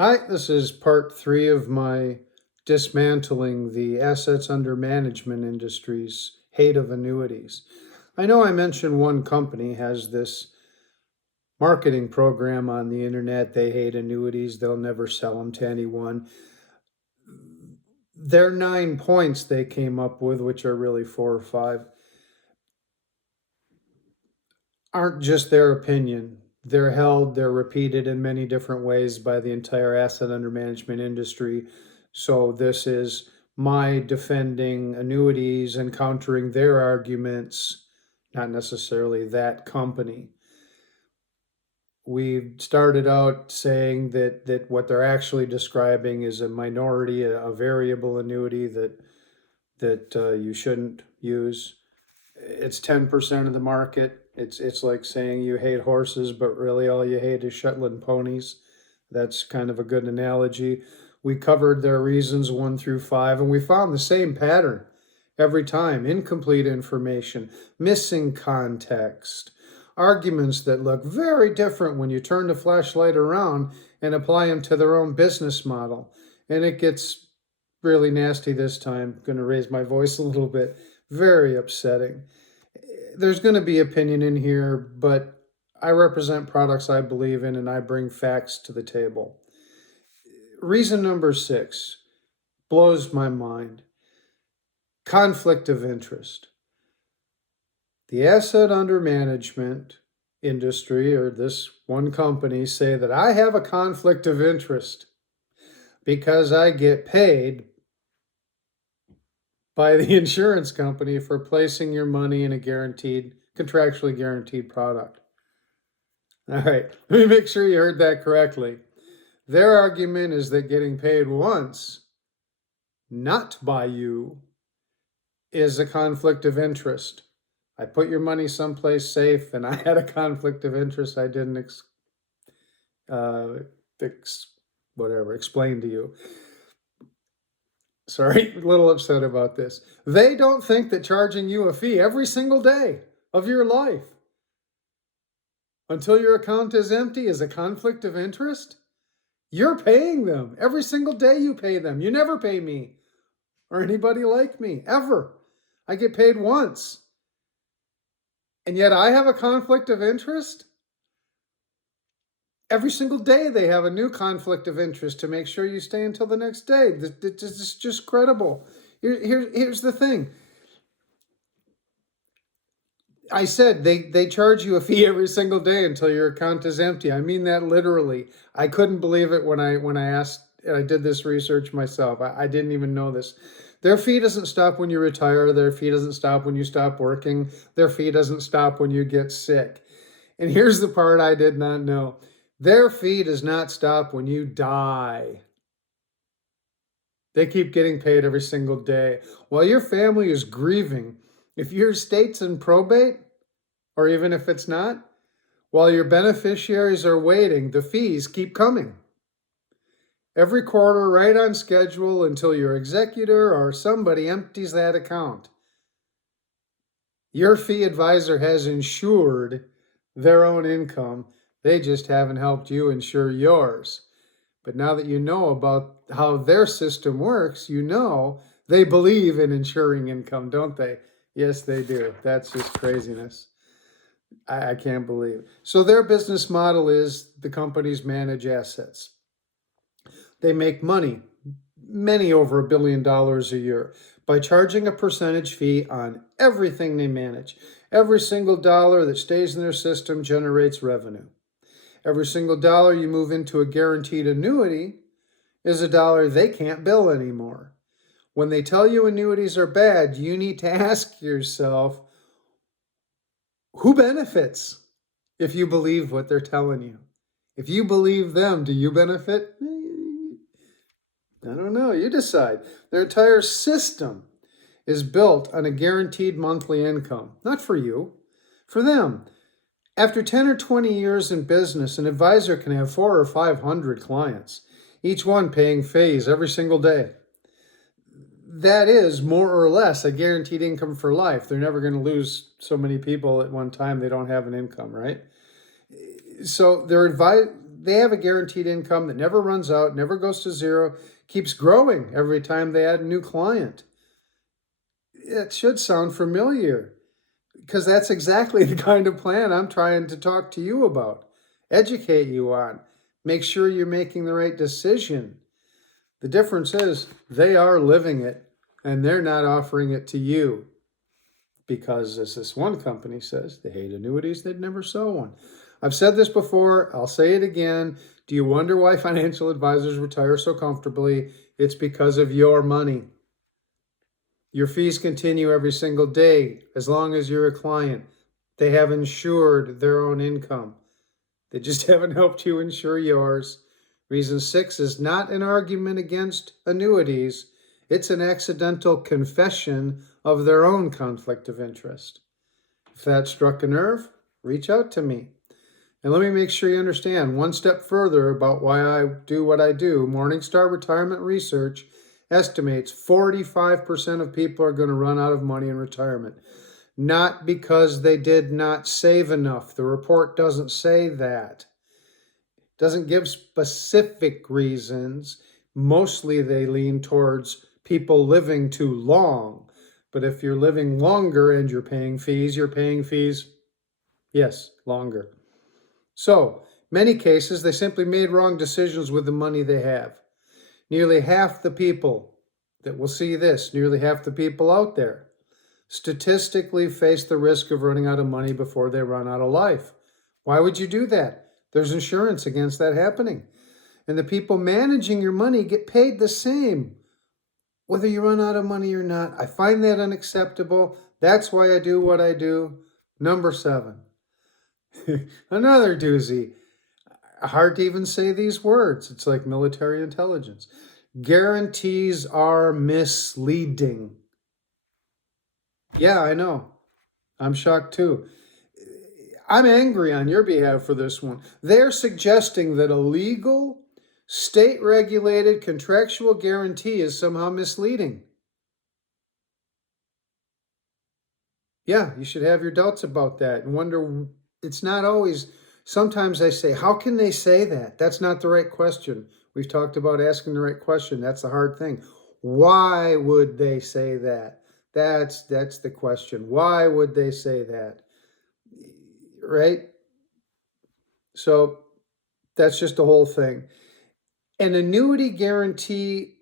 Hi, this is part 3 of my Dismantling the Assets Under Management Industry's Hate of Annuities. I know I mentioned one company has this marketing program on the internet. They hate annuities. They'll never sell them to anyone. Their 9 points they came up with, which are really 4 or 5, aren't just their opinion. They're repeated in many different ways by the entire asset under management industry. So this is my defending annuities and countering their arguments, not necessarily that company. We started out saying that what they're actually describing is a minority, a variable annuity that you shouldn't use. It's 10% of the market. It's like saying you hate horses, but really all you hate is Shetland ponies. That's kind of a good analogy. We covered their reasons 1 through 5, and we found the same pattern every time. Incomplete information, missing context, arguments that look very different when you turn the flashlight around and apply them to their own business model. And it gets really nasty this time. I'm going to raise my voice a little bit. Very upsetting. There's going to be opinion in here, but I represent products I believe in and I bring facts to the table. Reason number 6 blows my mind. Conflict of interest. The asset under management industry, or this one company, say that I have a conflict of interest because I get paid by the insurance company for placing your money in a contractually guaranteed product. All right, let me make sure you heard that correctly. Their argument is that getting paid once, not by you, is a conflict of interest. I put your money someplace safe and I had a conflict of interest I didn't explain to you. Sorry, a little upset about this. They don't think that charging you a fee every single day of your life until your account is empty is a conflict of interest. You're paying them. Every single day you pay them. You never pay me or anybody like me, ever. I get paid once. And yet I have a conflict of interest? Every single day they have a new conflict of interest to make sure you stay until the next day. This is just credible. Here's the thing. I said they charge you a fee every single day until your account is empty. I mean that literally. I couldn't believe it when I asked, and I did this research myself. I didn't even know this. Their fee doesn't stop when you retire. Their fee doesn't stop when you stop working. Their fee doesn't stop when you get sick. And here's the part I did not know. Their fee does not stop when you die. They keep getting paid every single day. While your family is grieving, if your estate's in probate, or even if it's not, while your beneficiaries are waiting, the fees keep coming. Every quarter, right on schedule until your executor or somebody empties that account. Your fee advisor has insured their own income. They just haven't helped you insure yours. But now that you know about how their system works, you know they believe in insuring income, don't they? Yes, they do. That's just craziness. I can't believe it. So their business model is the companies manage assets. They make money, many over $1 billion a year, by charging a percentage fee on everything they manage. Every single dollar that stays in their system generates revenue. Every single dollar you move into a guaranteed annuity is a dollar they can't bill anymore. When they tell you annuities are bad, you need to ask yourself, who benefits if you believe what they're telling you? If you believe them, do you benefit? I don't know. You decide. Their entire system is built on a guaranteed monthly income. Not for you, for them. After 10 or 20 years in business, an advisor can have 400 or 500 clients, each one paying fees every single day. That is more or less a guaranteed income for life. They're never going to lose so many people at one time they don't have an income, right? So they have a guaranteed income that never runs out, never goes to zero, keeps growing every time they add a new client. It should sound familiar, because that's exactly the kind of plan I'm trying to talk to you about, educate you on, make sure you're making the right decision. The difference is they are living it, and they're not offering it to you because, as this one company says, they hate annuities, they'd never sell one. I've said this before, I'll say it again. Do you wonder why financial advisors retire so comfortably? It's because of your money. Your fees continue every single day as long as you're a client. They have insured their own income. They just haven't helped you insure yours. Reason 6 is not an argument against annuities. It's an accidental confession of their own conflict of interest. If that struck a nerve, reach out to me. And let me make sure you understand one step further about why I do what I do. Morningstar Retirement Research estimates 45% of people are going to run out of money in retirement. Not because they did not save enough. The report doesn't say that. It doesn't give specific reasons. Mostly they lean towards people living too long. But if you're living longer and you're paying fees, yes, longer. So, many cases, they simply made wrong decisions with the money they have. Nearly half the people that will see this, nearly half the people out there, statistically face the risk of running out of money before they run out of life. Why would you do that? There's insurance against that happening. And the people managing your money get paid the same, whether you run out of money or not. I find that unacceptable. That's why I do what I do. Number 7. Another doozy. Hard to even say these words. It's like military intelligence. Guarantees are misleading. Yeah, I know. I'm shocked too. I'm angry on your behalf for this one. They're suggesting that a legal, state-regulated contractual guarantee is somehow misleading. Yeah, you should have your doubts about that and wonder, it's not always, sometimes I say, how can they say that? That's not the right question. We've talked about asking the right question. That's the hard thing. Why would they say that? That's the question. Why would they say that? Right? So that's just the whole thing. An annuity guarantee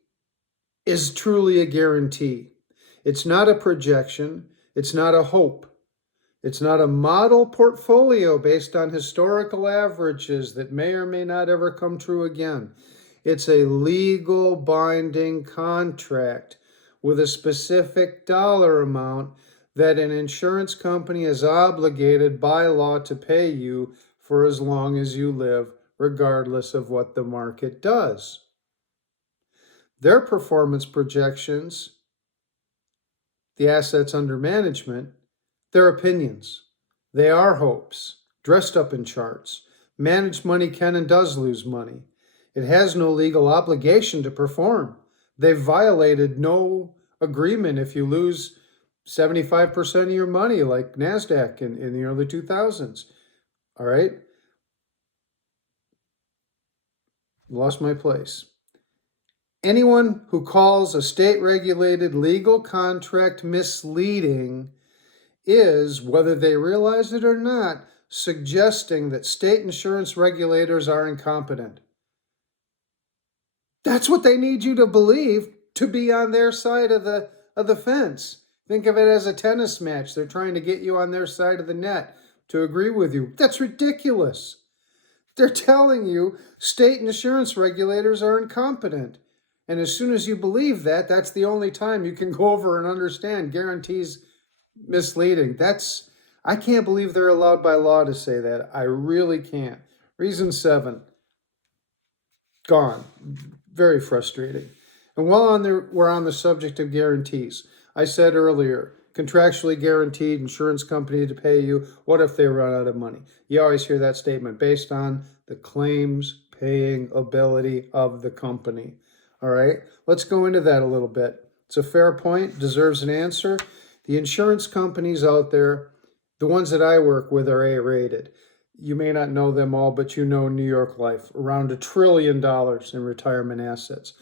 is truly a guarantee. It's not a projection. It's not a hope. It's not a model portfolio based on historical averages that may or may not ever come true again. It's a legal binding contract with a specific dollar amount that an insurance company is obligated by law to pay you for as long as you live, regardless of what the market does. Their performance projections, the assets under management, they're opinions. They are hopes, dressed up in charts. Managed money can and does lose money. It has no legal obligation to perform. They've violated no agreement if you lose 75% of your money, like NASDAQ in the early 2000s. All right? Lost my place. Anyone who calls a state-regulated legal contract misleading is, whether they realize it or not, suggesting that state insurance regulators are incompetent. That's what they need you to believe to be on their side of the fence. Think of it as a tennis match. They're trying to get you on their side of the net to agree with you. That's ridiculous. They're telling you state insurance regulators are incompetent. And as soon as you believe that, that's the only time you can go over and understand guarantees misleading. I can't believe they're allowed by law to say that. I really can't. Reason 7, gone. Very frustrating. And while we're on the subject of guarantees, I said earlier, contractually guaranteed insurance company to pay you. What if they run out of money? You always hear that statement based on the claims paying ability of the company. All right, let's go into that a little bit. It's a fair point, deserves an answer. The insurance companies out there, the ones that I work with, are A-rated. You may not know them all, but you know New York Life, around $1 trillion in retirement assets.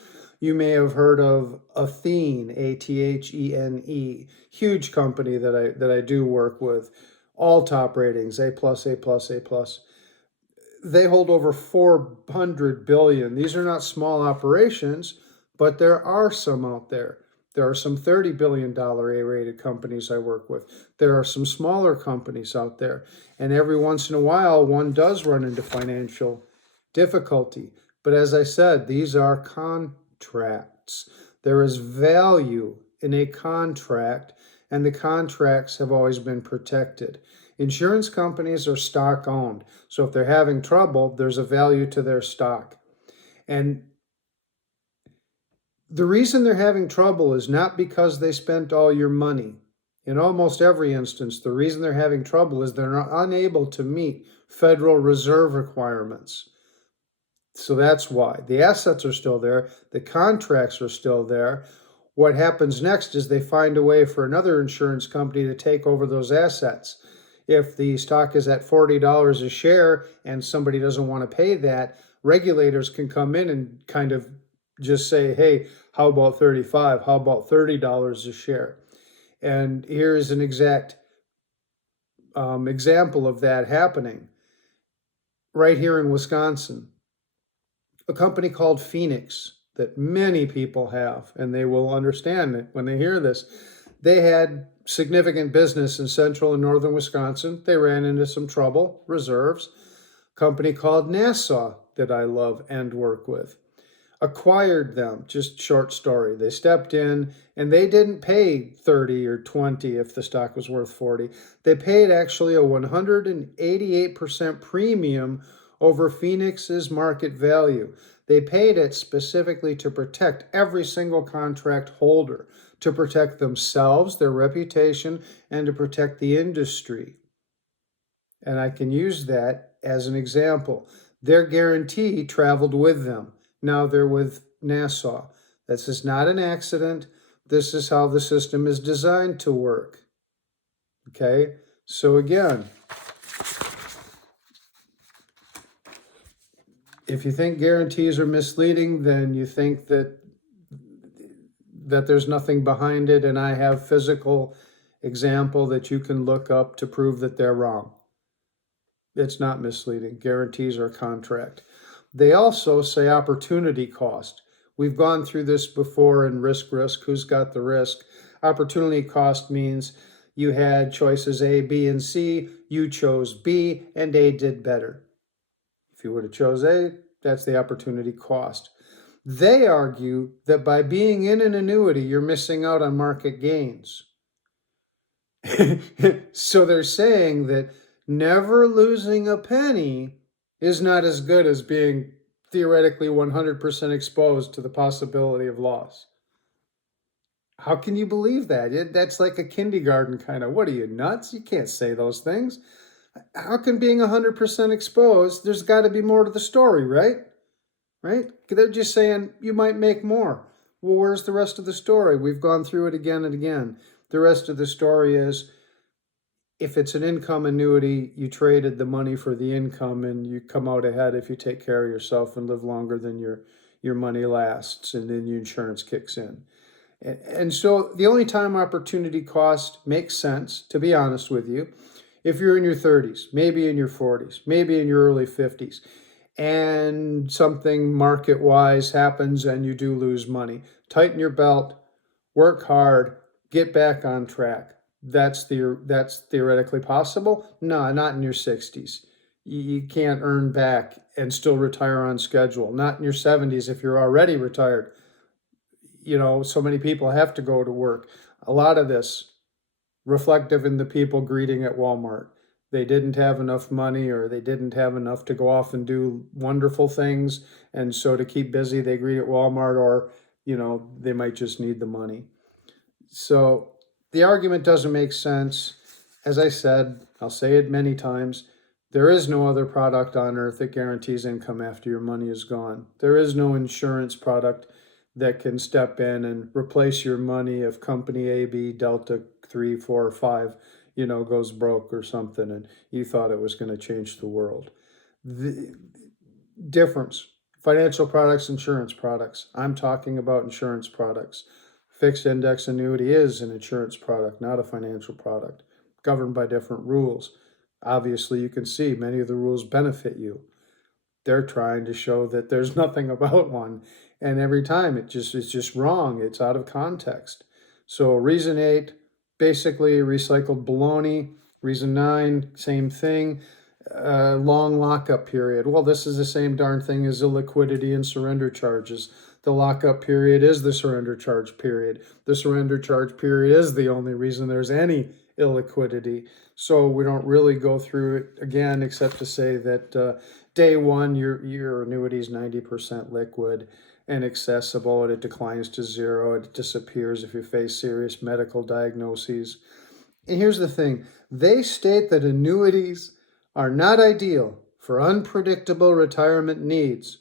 You may have heard of Athene, Athene, huge company that I do work with, all top ratings, A plus, A plus, A plus. They hold over 400 billion. These are not small operations, but there are some out there. There are some $30 billion A-rated companies I work with. There are some smaller companies out there. And every once in a while, one does run into financial difficulty. But as I said, these are contracts. There is value in a contract, and the contracts have always been protected. Insurance companies are stock owned. So if they're having trouble, there's a value to their stock. And the reason they're having trouble is not because they spent all your money. In almost every instance, the reason they're having trouble is they're unable to meet Federal Reserve requirements. So that's why. The assets are still there. The contracts are still there. What happens next is they find a way for another insurance company to take over those assets. If the stock is at $40 a share and somebody doesn't want to pay that, regulators can come in and kind of just say, hey, how about 35? How about $30 a share? And here's an exact example of that happening right here in Wisconsin. A company called Phoenix that many people have, and they will understand it when they hear this. They had significant business in central and northern Wisconsin. They ran into some trouble, reserves. A company called Nassau that I love and work with acquired them. Just short story. They stepped in and they didn't pay 30 or 20 if the stock was worth 40. They paid actually a 188% premium over Phoenix's market value. They paid it specifically to protect every single contract holder, to protect themselves, their reputation, and to protect the industry. And I can use that as an example. Their guarantee traveled with them. Now they're with Nassau. This is not an accident. This is how the system is designed to work. Okay? So again, if you think guarantees are misleading, then you think that there's nothing behind it, and I have physical example that you can look up to prove that they're wrong. It's not misleading. Guarantees are a contract. They also say opportunity cost. We've gone through this before in risk, who's got the risk. Opportunity cost means you had choices A, B, and C. You chose B, and A did better. If you would have chose A, that's the opportunity cost. They argue that by being in an annuity, you're missing out on market gains. So they're saying that never losing a penny is not as good as being theoretically 100% exposed to the possibility of loss. How can you believe that? That's like a kindergarten kind of, what are you, nuts? You can't say those things. How can being 100% exposed, there's got to be more to the story, right? Right? They're just saying you might make more. Well, where's the rest of the story? We've gone through it again and again. The rest of the story is, if it's an income annuity, you traded the money for the income and you come out ahead if you take care of yourself and live longer than your money lasts, and then your insurance kicks in. And so the only time opportunity cost makes sense, to be honest with you, if you're in your 30s, maybe in your 40s, maybe in your early 50s, and something market-wise happens and you do lose money. Tighten your belt, work hard, get back on track. That's theoretically possible. No, not in your 60s. You can't earn back and still retire on schedule. Not in your 70s if you're already retired. You know, so many people have to go to work. A lot of this reflective in the people greeting at Walmart. They didn't have enough money, or they didn't have enough to go off and do wonderful things. And so to keep busy, they greet at Walmart, or, you know, they might just need the money. So the argument doesn't make sense. As I said, I'll say it many times, there is no other product on earth that guarantees income after your money is gone. There is no insurance product that can step in and replace your money if company A, B, Delta 3, 4, or 5, goes broke or something, and you thought it was going to change the world. The difference: financial products, insurance products. I'm talking about insurance products. Fixed index annuity is an insurance product, not a financial product, governed by different rules. Obviously, you can see many of the rules benefit you. They're trying to show that there's nothing about one, and every time it's just wrong. It's out of context. So reason 8, basically recycled baloney. Reason 9, same thing. Long lockup period. Well, this is the same darn thing as illiquidity and surrender charges. The lockup period is the surrender charge period. The surrender charge period is the only reason there's any illiquidity. So we don't really go through it again, except to say that day one, your annuity is 90% liquid and accessible, and it declines to 0. It disappears if you face serious medical diagnoses. And here's the thing: they state that annuities are not ideal for unpredictable retirement needs.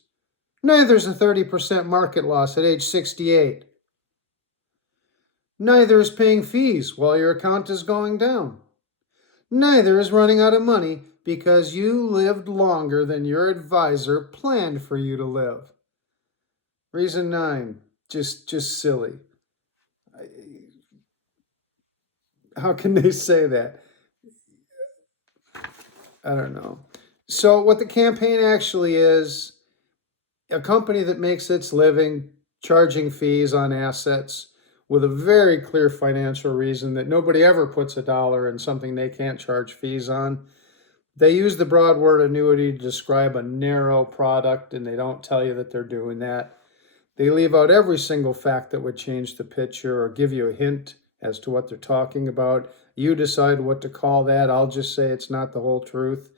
Neither is a 30% market loss at age 68. Neither is paying fees while your account is going down. Neither is running out of money because you lived longer than your advisor planned for you to live. Reason 9, just silly. How can they say that? I don't know. So what the campaign actually is: a company that makes its living charging fees on assets with a very clear financial reason that nobody ever puts $1 in something they can't charge fees on. They use the broad word annuity to describe a narrow product, and they don't tell you that they're doing that. They leave out every single fact that would change the picture or give you a hint as to what they're talking about. You decide what to call that. I'll just say it's not the whole truth.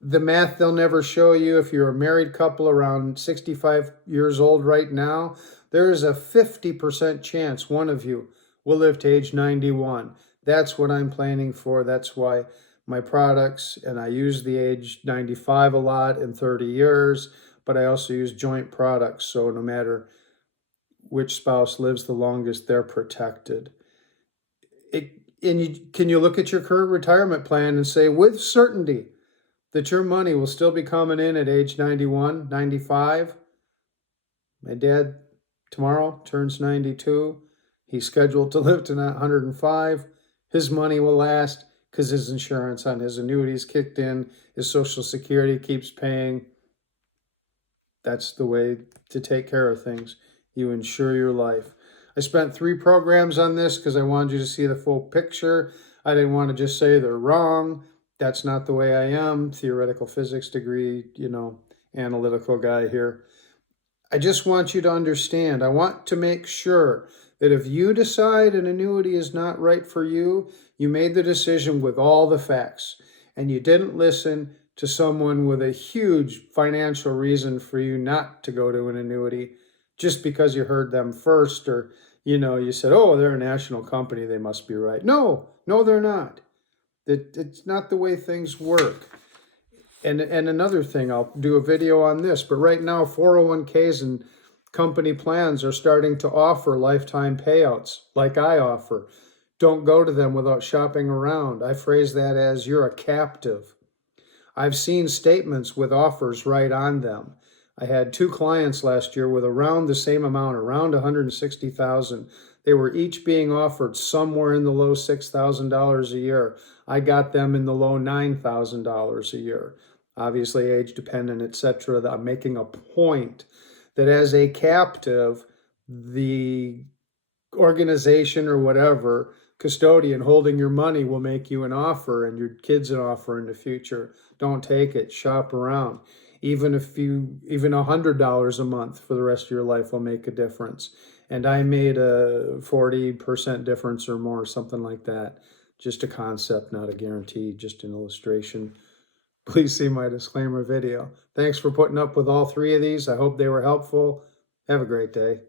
The math they'll never show you: if you're a married couple around 65 years old right now, there is a 50% chance one of you will live to age 91. That's what I'm planning for. That's why my products, and I use the age 95 a lot in 30 years, but I also use joint products. So no matter which spouse lives the longest, they're protected. Can you look at your current retirement plan and say with certainty that your money will still be coming in at age 91, 95? My dad tomorrow turns 92. He's scheduled to live to 105. His money will last because his insurance on his annuities kicked in. His Social Security keeps paying. That's the way to take care of things. You insure your life. I spent 3 programs on this because I wanted you to see the full picture. I didn't want to just say they're wrong. That's not the way I am. Theoretical physics degree, analytical guy here. I just want you to understand. I want to make sure that if you decide an annuity is not right for you, you made the decision with all the facts, and you didn't listen to someone with a huge financial reason for you not to go to an annuity just because you heard them first, or you said, oh, they're a national company, they must be right. No, they're not. It's not the way things work. And another thing, I'll do a video on this, but right now 401ks and company plans are starting to offer lifetime payouts like I offer. Don't go to them without shopping around. I phrase that as you're a captive. I've seen statements with offers right on them. I had 2 clients last year with around the same amount, around $160,000. They were each being offered somewhere in the low $6,000 a year. I got them in the low $9,000 a year. Obviously, age dependent, etc. I'm making a point that as a captive, the organization or whatever custodian holding your money will make you an offer, and your kids an offer in the future. Don't take it. Shop around. Even $100 a month for the rest of your life will make a difference. And I made a 40% difference or more, something like that. Just a concept, not a guarantee, just an illustration. Please see my disclaimer video. Thanks for putting up with all 3 of these. I hope they were helpful. Have a great day.